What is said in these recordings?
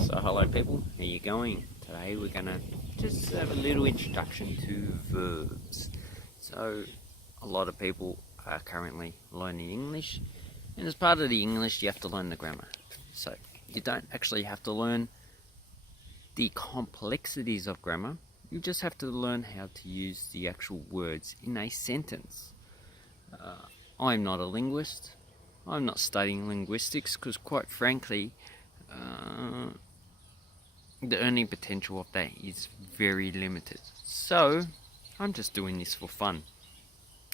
So hello people, how you going? Today we're gonna just have a little introduction to verbs. So a lot of people are currently learning English, and as part of the English you have to learn the grammar. So you don't actually have to learn the complexities of grammar, you just have to learn how to use the actual words in a sentence. I'm not a linguist, I'm not studying linguistics because quite frankly the earning potential of that is very limited. So I'm just doing this for fun,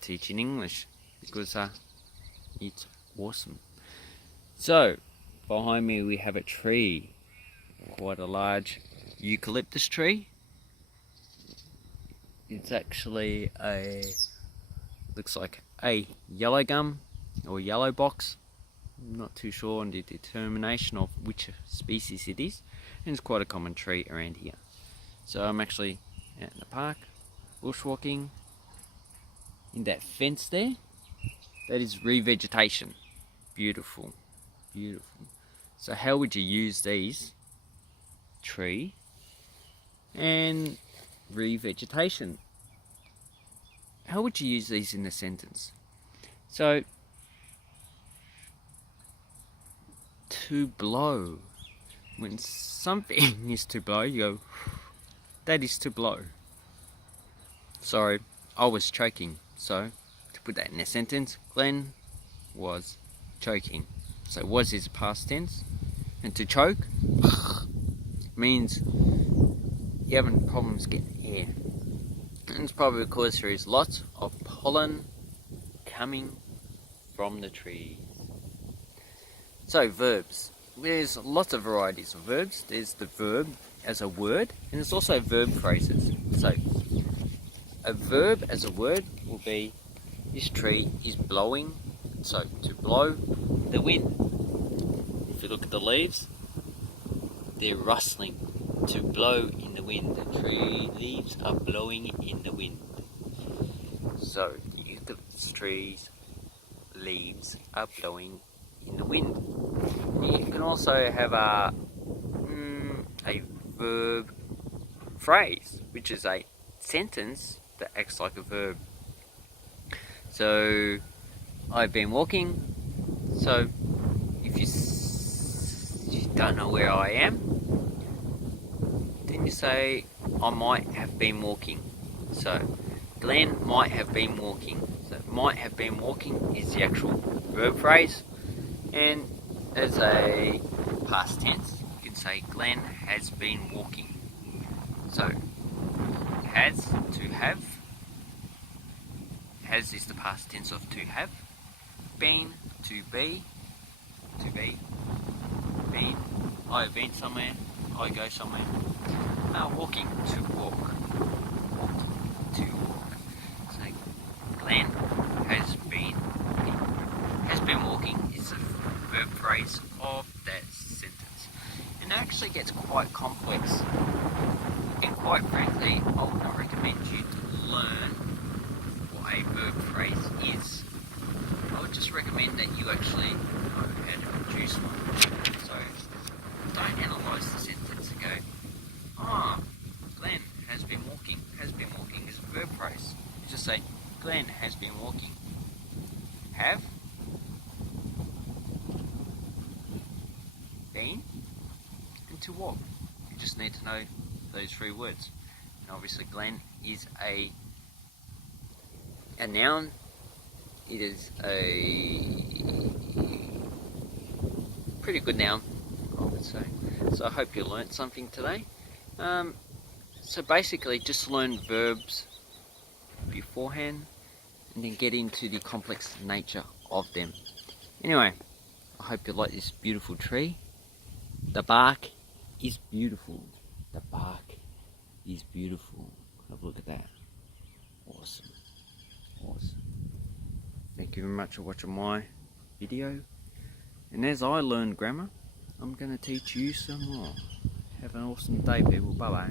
teaching English, because it's awesome. So behind me we have a tree, quite a large eucalyptus tree. It's actually looks like a yellow gum or yellow box. I'm not too sure on the determination of which species it is, and it's quite a common tree around here. So I'm actually out in the park, bushwalking. In that fence there, that is revegetation. Beautiful, beautiful. So how would you use these tree and revegetation? How would you use these in a sentence? So to blow. When something is to blow, you go, that is to blow. Sorry, I was choking. So, to put that in a sentence, Glenn was choking. So, was is past tense. And to choke means you're having problems getting air. And it's probably because there is lots of pollen coming from the tree. So, verbs. There's lots of varieties of verbs. There's the verb as a word, and there's also verb phrases. So, a verb as a word will be, this tree is blowing. So, to blow the wind. If you look at the leaves, they're rustling. To blow in the wind. The tree leaves are blowing in the wind. So, the eucalyptus trees leaves are blowing in the wind. You can also have a verb phrase, which is a sentence that acts like a verb. So, I've been walking. So, if you don't know where I am, then you say, I might have been walking. So, Glenn might have been walking. So, might have been walking is the actual verb phrase. And as a past tense, you can say Glenn has been walking. So, has, to have. Has is the past tense of to have. Been, to be. To be. Been. I have been somewhere. I go somewhere. Walking, to walk. Walked, to walk. So, Glenn has been walking. Has been walking is the verb phrase of that sentence. And it actually gets quite complex. And quite frankly, I wouldn't recommend you to learn what a verb phrase is. I would just recommend that you actually know how to produce one. So don't analyse the sentence and go, Glenn has been walking. Has been walking is a verb phrase. You just say, Glenn has been walking. Have been and to walk. You just need to know those three words. And obviously Glenn is a noun. It is a pretty good noun, I would say. So I hope you learnt something today. So basically just learn verbs beforehand and then get into the complex nature of them. Anyway, I hope you like this beautiful tree. The bark is beautiful. The bark is beautiful. Have a look at that. Awesome. Awesome. Thank you very much for watching my video. And as I learn grammar, I'm going to teach you some more. Have an awesome day, people. Bye bye.